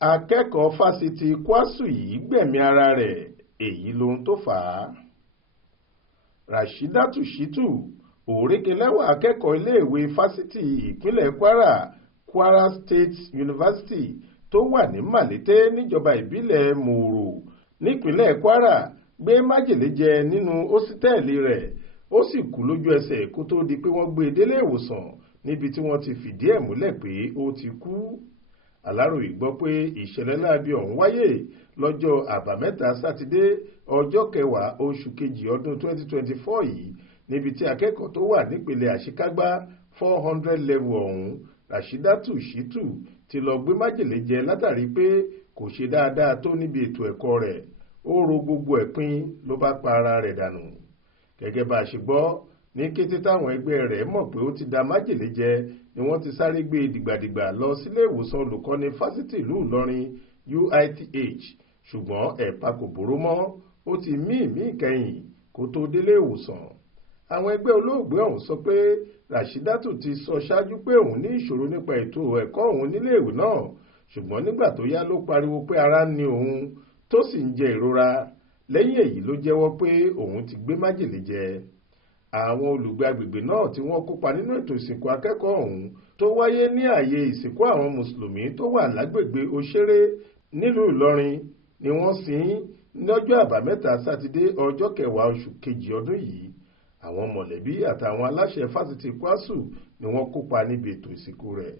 Akẹ́kọ̀ọ́ Fasiti Kwasu yìí gbẹ̀mí ara rẹ̀, èyí lohun tó fà á. Rashidatu Shitu, òrékelẹ́wà akẹ́kọ̀ọ́ iléèwé Fasiti ìpínlẹ̀ Kwara, Kwara State University tó wà ní Màlété níjọba ìbílẹ̀ Mòrò nípínlẹ̀ Kwara, gbé májèlé jẹ nínú hósítẹ́ẹ̀lì rẹ̀, ó sì kú lójú ẹsẹ̀ kó tó di pé wọ́n gbé e délé ìwòsàn níbi tí wọ́n ti fìdí ẹ̀ múlẹ̀ pé ó ti kú. Aláròyé gbọ́ pé ìṣẹ̀lẹ̀ láabi ọ̀hún wáyé lọ́jọ́ àbámẹ́ta sátidé ọjọ́ 10 oṣù kejì ọdún 2024 yìí, níbi tí akẹ́kọ̀ọ́ tó wà nípele àṣekágbá 400 level ọ̀hún, Rashidatu Shitu, ti lọ gbé májèlé jẹ látàrí pé kò ṣe dáadáa tó níbi ètò ẹ̀kọ́ rẹ̀. Ó ro gbogbo ẹ̀pin ló bá pa ara rẹ̀ dànù. Gẹ́gẹ́ bá a ṣe gbọ́, ní kété táwọn ẹgbẹ́ rẹ̀ mọ̀ pé ó ti da májèlé jẹ ni wọ́n ti sáré gbé dìgbàdìgbà lọ sílé ìwòsàn olùkọ́ni fásitì ìlú Ìlọrin UITH, ṣùgbọ́n ẹ̀pà kò bóró mọ́, ó ti mí ìkẹyìn kó tó délé ìwòsàn. Àwọn ẹgbẹ́ olóògbé ọ̀hún sọ pé Rashidatu ti sọ ṣáájú pé òun ní ìṣòro nípa ètò ẹ̀kọ́ òun níléèwé náà, ṣùgbọ́n nígbà tó yá ló pariwo pé ara ń ni òun tó sì ń jẹ ìrora. Lẹ́yìn èyí ló jẹ́wọ́ pé òun ti gbé májèlé jẹ. Àwọn olùgbé agbègbè náà tí wọ́n kópa nínú ètò ìsìnkú akẹ́kọ̀ọ́ ọ̀hún tó wáyé ní ààyè ìsìnkú àwọn mùsùlùmí tó wà lágbègbè Òṣèré nílùú Ìlọrin ni wọ́n sin lọ́jọ́ àbámẹ́ta sátidé ọjọ́ 10 oṣù kejì ọdún yìí. Àwọn mọ̀lẹ́bí àtàwọn aláṣẹ Fasiti Kwasu ni wọ́n kópa níbi ètò ìsìnkú rẹ̀.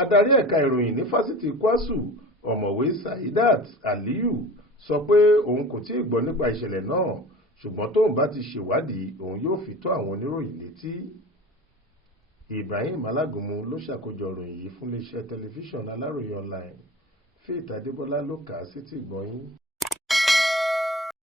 Adarí ẹ̀ka ìròyìn ní Fasiti Kwasu, ọ̀mọ̀wé Saidat Aliyu, sọ pé òun kò tíì gbọ́ nípa ìṣẹ̀lẹ̀ náà, ṣùgbọ́n tóun bá ti ṣèwádìí òun yóò fi tó àwọn oníròyìn létí. Ibrahim Alágúnmu ló ṣàkójọ ìròyìn yìí fún iléeṣẹ́ tẹlifíṣàn Aláròyé online. Faith Adébọ́lá ló kà á sétí ìgbọ́ yín.